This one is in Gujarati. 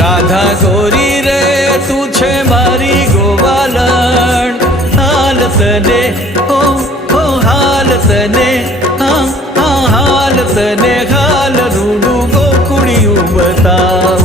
રાધા ગોરી રે તું છે મારી ગોવાલણ, હાલ તને ઓ હાલ તને, હા હાલ તને હાલ રૂડું ગોકુળિયું બતાવ.